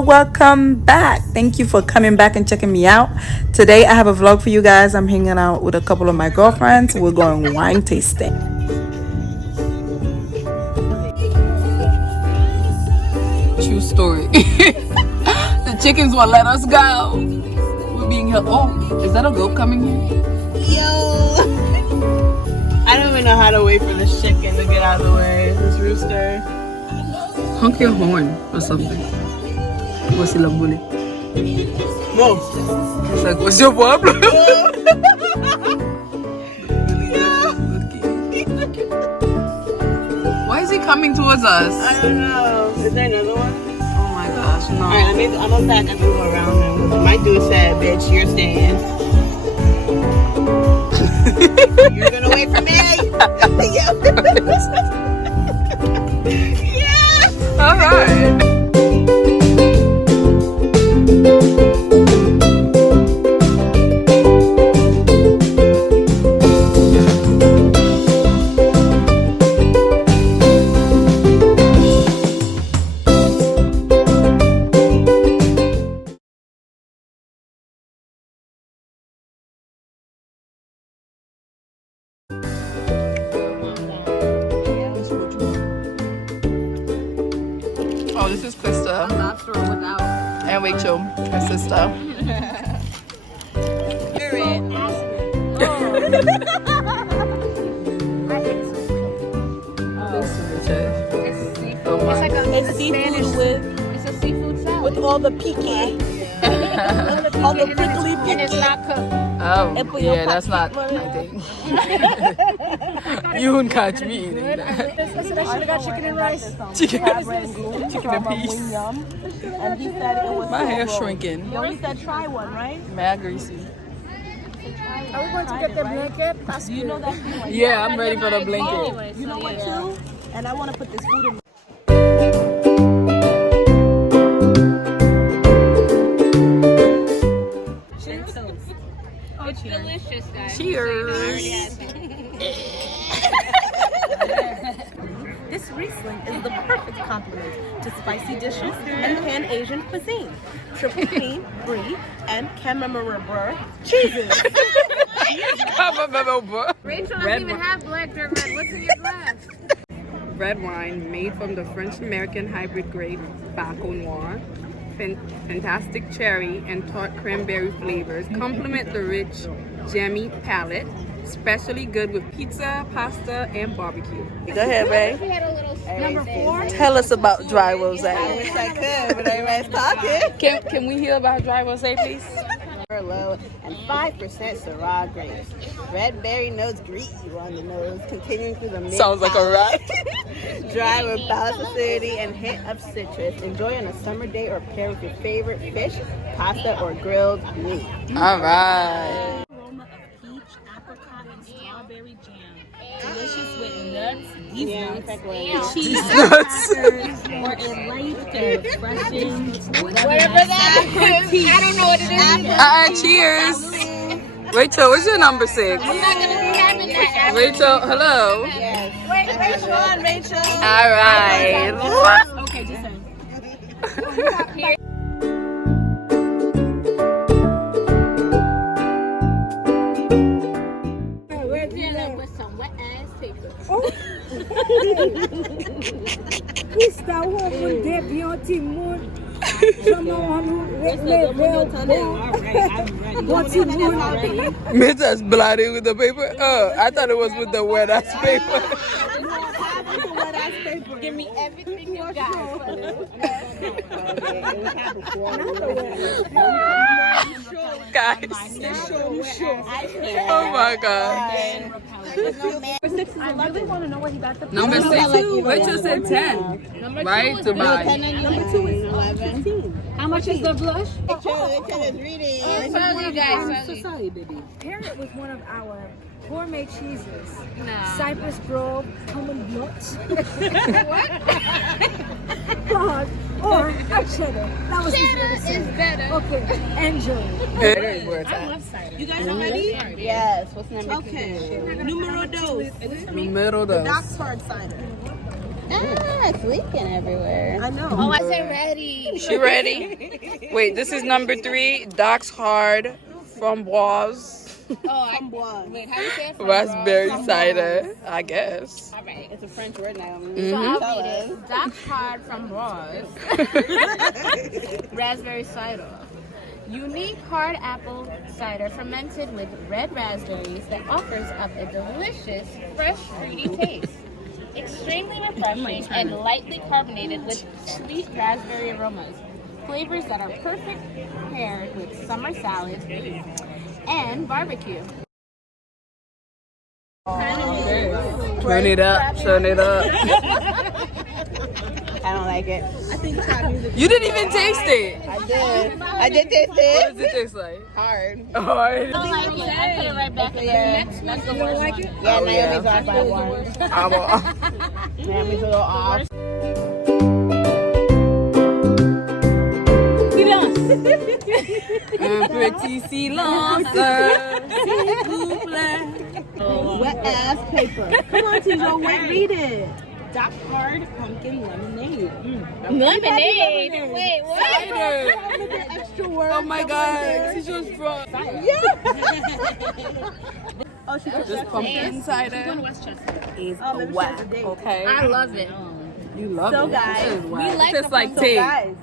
welcome back. Thank you for coming back and checking me out. Today I have a vlog for you guys. I'm hanging out with a couple of my girlfriends. We're going wine tasting. True story. The chickens won't let us go. We're being held. Oh, is that a goat coming here? Yo! I don't even know how to wait for this chicken to get out of the way. This rooster. Honk your horn or something. What's the bully? No. It's like, what's your problem? Why is he coming towards us? I don't know. Is there another one? Oh my gosh, no. Alright, I'm gonna back up and go around him. My dude said, bitch, you're staying. You're gonna wait for me? Yeah! Alright. Oh, this is Krista. I'm not sure without. And Rachel, her sister. It's seafood with. It's a seafood salad with all the piquy. All the prickly piquy. And it's not cooked. Oh, yeah, that's not my thing. You wouldn't catch me eating that. I should have got chicken and rice. Chicken and peas. And he said it was My hair's shrinking. You only said try one, right? Mad greasy. Are we going to get the blanket? Do you know that? Yeah, I'm ready for the blanket. You know what too? And I want to put this food in. It's delicious, guys. Cheers. This Riesling is the perfect complement to spicy dishes and Pan-Asian cuisine. Triple cream, brie, and camembert cheeses. Rachel doesn't even have black dirt red. What's in your glass? Red wine made from the French-American hybrid grape Baco Noir. Fantastic cherry and tart cranberry flavors complement the rich, jammy palate. Especially good with pizza, pasta, and barbecue. Go ahead, Ray. We had a little number 4. Tell us about dry rosé. I wish I could, but everybody's talking. Can we hear about dry rosé, please? Low and 5% Syrah grapes. Red berry notes greet you on the nose, continuing through the mid. Sounds like a rat. Dry with balanced acidity and hint of citrus. Enjoy on a summer day or pair with your favorite fish, pasta, or grilled meat. All right. Aroma of peach, apricot, and strawberry jam. Delicious with nuts, cheese crackers, or a light and refreshing, whatever that is. I don't know what it is. Cheers. Rachel, what's your number 6? I'm not going to be having that. Rachel, hello. Yes. Wait, Rachel. Come on, Rachel. All right. Okay, just saying. We're dealing with some wet ass paper. Krista, woman, deputy moon. Someone Mrs. Bloody with the paper? Oh, I thought it was with the wet ass paper. Give me everything you got. Guys. Oh my God. I really want to know where he got the Number 6? Rachel said 10. Right? To buy. Number 2 is 11. How much is the blush? Rachel is reading. You guys. Sorry, baby. Pair it with one of our gourmet cheeses. No. Cypress Grove, almond nuts. What? God. Or a cheddar. That was Cheddar easy to is say. better. Okay, enjoy. You guys are ready? Yes. What's number 2? Okay. Numero 2. Numero 2. Oxford cider. It's leaking everywhere. I know. Oh, I said ready. She ready? Wait, this is number 3. Doc's Hard Framboise Wait, how you say it? raspberry cider. I guess. All right. It's a French word now. So I'll read it. Doc Hard from Ross. Raspberry cider. Unique hard apple cider fermented with red raspberries that offers up a delicious, fresh, fruity taste. Extremely refreshing and lightly carbonated with sweet raspberry aromas. Flavors that are perfect paired with summer salads and barbecue. Turn it up, turn it up. I don't like it. You didn't even taste it. I did taste What it. does it taste like? Hard. Hard. I don't like it. I put it right back in the next one's the worst one. Yeah, Oh, Naomi's yeah. off by one. Naomi's a little off. Un petit silence, s'il vous plaît. Wet ass paper. Come on, Tizo, read it. Doc Hard Pumpkin Lemonade. Lemonade? Wait, what? Cider. Extra word. Oh my god, she's just from Oh, she took this pumpkin cider is whack, okay? I love it. You love So it. guys, This is whack. we like It tastes the like So tea. guys,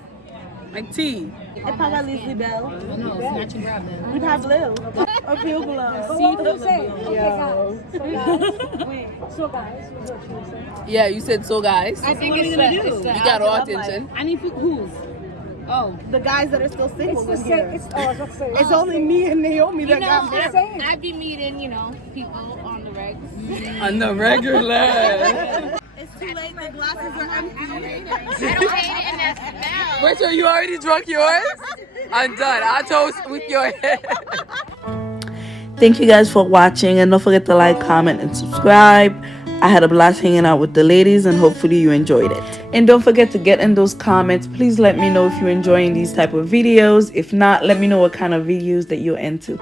Like tea. apaga a luz de Bel. No, it's not you grab them. De Pablo. A Bill Blow. Yeah, you said so, guys. I think it's the, You got our attention. I need who's? Oh, The guys that are still single in here. It's only me and Naomi that got married. I be meeting, people on the regs. On the regular. It's too late. The glasses are empty. I don't hate it in that smell. Rachel, you already drunk yours? I'm done. I'll toast with your head. Thank you guys for watching, and don't forget to like, comment, and subscribe. I had a blast hanging out with the ladies, and hopefully you enjoyed it. And don't forget to get in those comments. Please let me know if you're enjoying these type of videos. If not, let me know what kind of videos that you're into.